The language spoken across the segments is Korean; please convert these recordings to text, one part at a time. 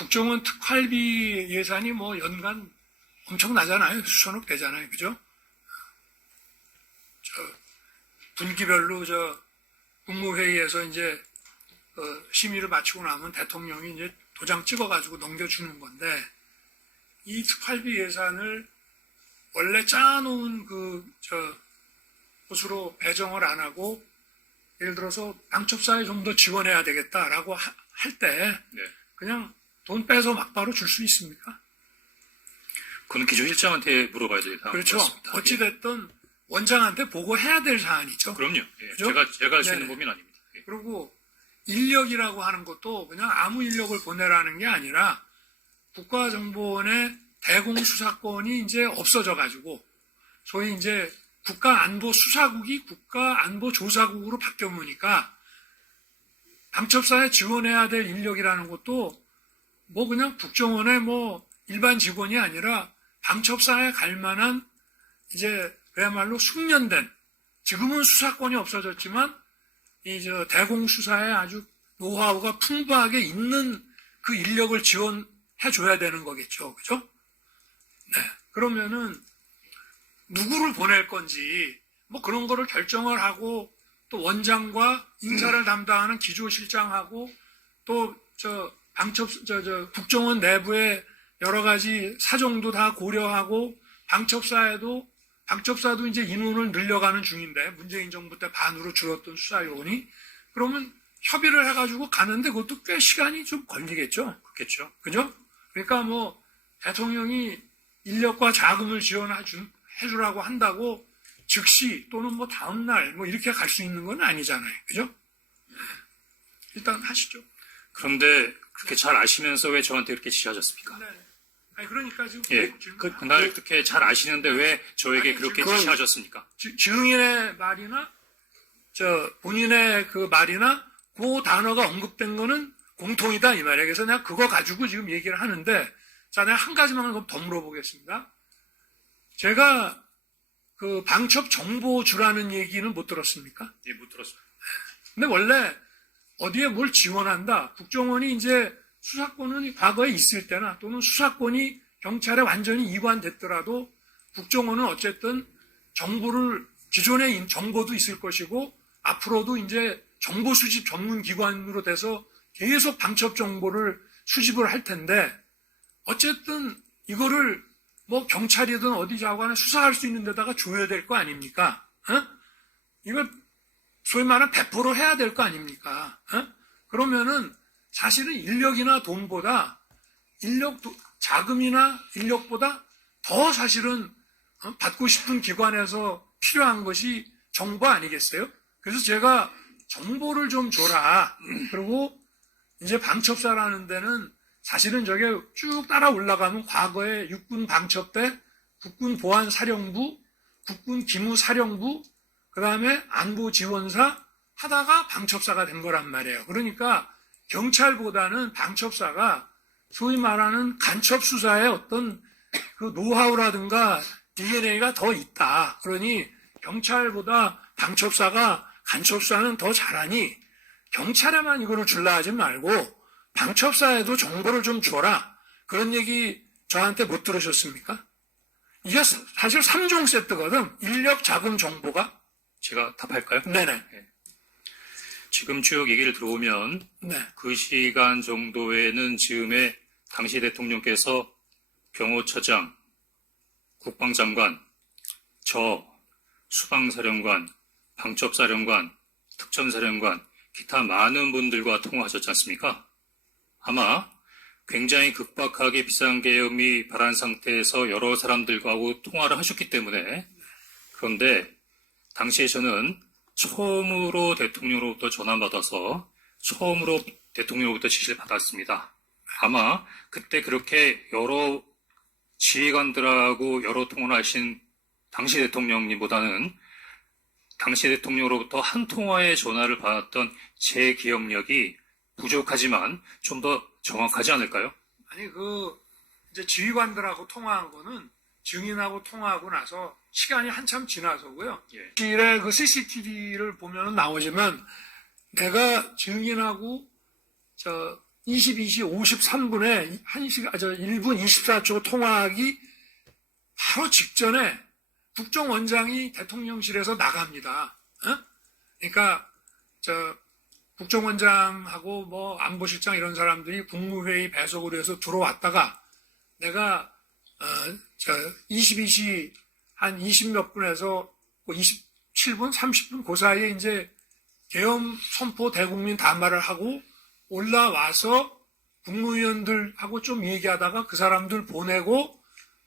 국정원 특활비 예산이 뭐 연간 엄청나잖아요. 수천억 되잖아요. 그죠? 분기별로 국무회의에서 이제 심의를 마치고 나면 대통령이 이제 도장 찍어가지고 넘겨주는 건데, 이 특활비 예산을 원래 짜놓은 곳으로 배정을 안 하고, 예를 들어서 방첩사에 좀 더 지원해야 되겠다라고 할 때, 네. 그냥 돈 빼서 막바로 줄 수 있습니까? 그건 기조실장한테 물어봐야 될 사항인 그렇죠. 것 같습니다. 어찌됐든 원장한테 보고해야 될 사안이죠. 그럼요. 예. 그죠? 제가 할 수 네네. 있는 범위는 아닙니다. 예. 그리고 인력이라고 하는 것도 그냥 아무 인력을 보내라는 게 아니라 국가정보원의 대공수사권이 이제 없어져가지고 소위 이제 국가안보수사국이 국가안보조사국으로 바뀌어보니까 방첩사에 지원해야 될 인력이라는 것도 뭐 그냥 국정원의 뭐 일반 직원이 아니라 방첩사에 갈 만한 이제 그야말로 숙련된, 지금은 수사권이 없어졌지만 대공수사에 아주 노하우가 풍부하게 있는 그 인력을 지원해 줘야 되는 거겠죠. 그죠? 네. 그러면은 누구를 보낼 건지 뭐 그런 거를 결정을 하고, 또 원장과 인사를 담당하는 기조실장하고 또 국정원 내부의 여러 가지 사정도 다 고려하고, 방첩사도 이제 인원을 늘려가는 중인데, 문재인 정부 때 반으로 줄었던 수사요원이, 그러면 협의를 해가지고 가는데 그것도 꽤 시간이 좀 걸리겠죠. 그렇겠죠. 그죠? 그러니까 뭐 대통령이 인력과 자금을 지원해주라고 한다고 즉시 또는 뭐 다음날 뭐 이렇게 갈 수 있는 건 아니잖아요. 그죠? 일단 하시죠. 그런데 그렇게 잘 아시면서 왜 저한테 그렇게 지시하셨습니까? 네. 아니 그러니까 지금 예, 그날 그렇게 잘 아시는데 왜 저에게 아니, 그렇게 그건 지시하셨습니까? 증인의 말이나 본인의 그 말이나 그 단어가 언급된 거는 공통이다 이 말이에요. 그래서 내가 그거 가지고 지금 얘기를 하는데, 자, 내가 한 가지만 더 물어보겠습니다. 제가 그 방첩 정보 주라는 얘기는 못 들었습니까? 예, 못 들었습니다. 근데 원래 어디에 뭘 지원한다, 국정원이 이제 수사권은 과거에 있을 때나 또는 수사권이 경찰에 완전히 이관됐더라도 국정원은 어쨌든 정보를, 기존의 정보도 있을 것이고 앞으로도 이제 정보 수집 전문 기관으로 돼서 계속 방첩 정보를 수집을 할 텐데, 어쨌든 이거를 뭐 경찰이든 어디 자관에 수사할 수 있는 데다가 줘야 될 거 아닙니까? 이걸 소위 말하는 배포로 해야 될 거 아닙니까? 그러면은 사실은 인력이나 돈보다 자금이나 인력보다 더 사실은 받고 싶은 기관에서 필요한 것이 정보 아니겠어요? 그래서 제가 정보를 좀 줘라. 그리고 이제 방첩사라는 데는 사실은 저게 쭉 따라 올라가면 과거에 육군 방첩대, 국군 보안사령부, 국군 기무사령부, 그 다음에 안보지원사 하다가 방첩사가 된 거란 말이에요. 그러니까 경찰보다는 방첩사가 소위 말하는 간첩수사의 어떤 그 노하우라든가 DNA가 더 있다. 그러니 경찰보다 방첩사가 간첩수사는 더 잘하니 경찰에만 이거를 줄라 하지 말고 방첩사에도 정보를 좀 줘라. 그런 얘기 저한테 못 들으셨습니까? 이게 사실 3종 세트거든. 인력, 자금, 정보가. 제가 답할까요? 네네. 네. 지금 쭉 얘기를 들어오면 네. 그 시간 정도에는 즈음에 당시 대통령께서 경호처장, 국방장관, 저, 수방사령관, 방첩사령관, 특전사령관, 기타 많은 분들과 통화하셨지 않습니까? 아마 굉장히 급박하게 비상계엄이 발한 상태에서 여러 사람들과 통화를 하셨기 때문에, 그런데 당시에 저는 처음으로 대통령으로부터 전화받아서 처음으로 대통령으로부터 지시를 받았습니다. 아마 그때 그렇게 여러 지휘관들하고 여러 통화를 하신 당시 대통령님보다는 당시 대통령으로부터 한 통화의 전화를 받았던 제 기억력이 부족하지만 좀 더 정확하지 않을까요? 아니, 이제 지휘관들하고 통화한 거는 증인하고 통화하고 나서 시간이 한참 지나서고요. 예. 실의 그 CCTV를 보면 나오지만 내가 증인하고 22시 53분에 1분 24초 통화하기 바로 직전에 국정원장이 대통령실에서 나갑니다. 어? 그러니까 국정원장하고 뭐 안보실장 이런 사람들이 국무회의 배석으로 해서 들어왔다가 내가 22시 한 20몇 분에서 27분, 30분 그 사이에 이제 계엄 선포 대국민 담화를 하고 올라와서 국무위원들하고 좀 얘기하다가 그 사람들 보내고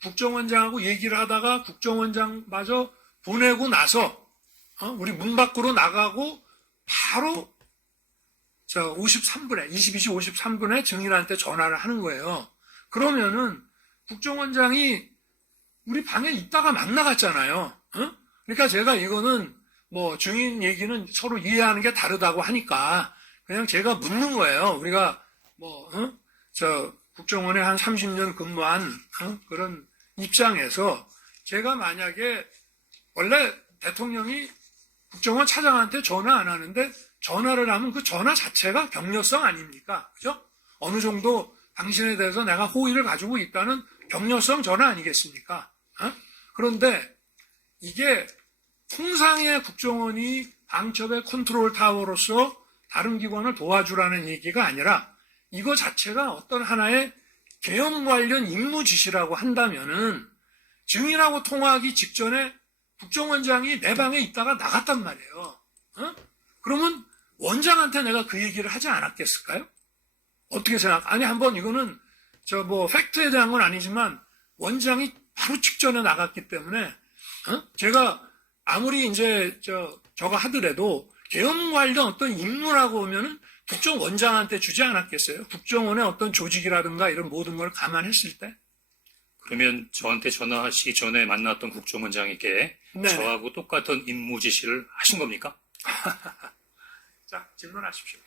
국정원장하고 얘기를 하다가 국정원장마저 보내고 나서 우리 문 밖으로 나가고 바로 22시 53분에 증인한테 전화를 하는 거예요. 그러면은 국정원장이 우리 방에 있다가 막 나갔잖아요. 그러니까 제가 이거는 뭐 증인 얘기는 서로 이해하는 게 다르다고 하니까 그냥 제가 묻는 거예요. 우리가 국정원에 한 30년 근무한 그런 입장에서 제가 만약에 원래 대통령이 국정원 차장한테 전화 안 하는데 전화를 하면 그 전화 자체가 격려성 아닙니까? 그죠? 어느 정도 당신에 대해서 내가 호의를 가지고 있다는 격려성 전화 아니겠습니까? 그런데 이게 통상의 국정원이 방첩의 컨트롤 타워로서 다른 기관을 도와주라는 얘기가 아니라 이거 자체가 어떤 하나의 계엄 관련 임무 지시라고 한다면은 증인하고 통화하기 직전에 국정원장이 내 방에 있다가 나갔단 말이에요. 그러면 원장한테 내가 그 얘기를 하지 않았겠을까요? 어떻게 생각? 아니 한번 이거는 팩트에 대한 건 아니지만 원장이 바로 직전에 나갔기 때문에 제가 아무리 이제 저거 하더라도 계엄 관련 어떤 임무라고 하면은 국정원장한테 주지 않았겠어요? 국정원의 어떤 조직이라든가 이런 모든 걸 감안했을 때? 그러면 저한테 전화하시기 전에 만났던 국정원장에게 네네. 저하고 똑같은 임무 지시를 하신 겁니까? 자, 질문하십시오.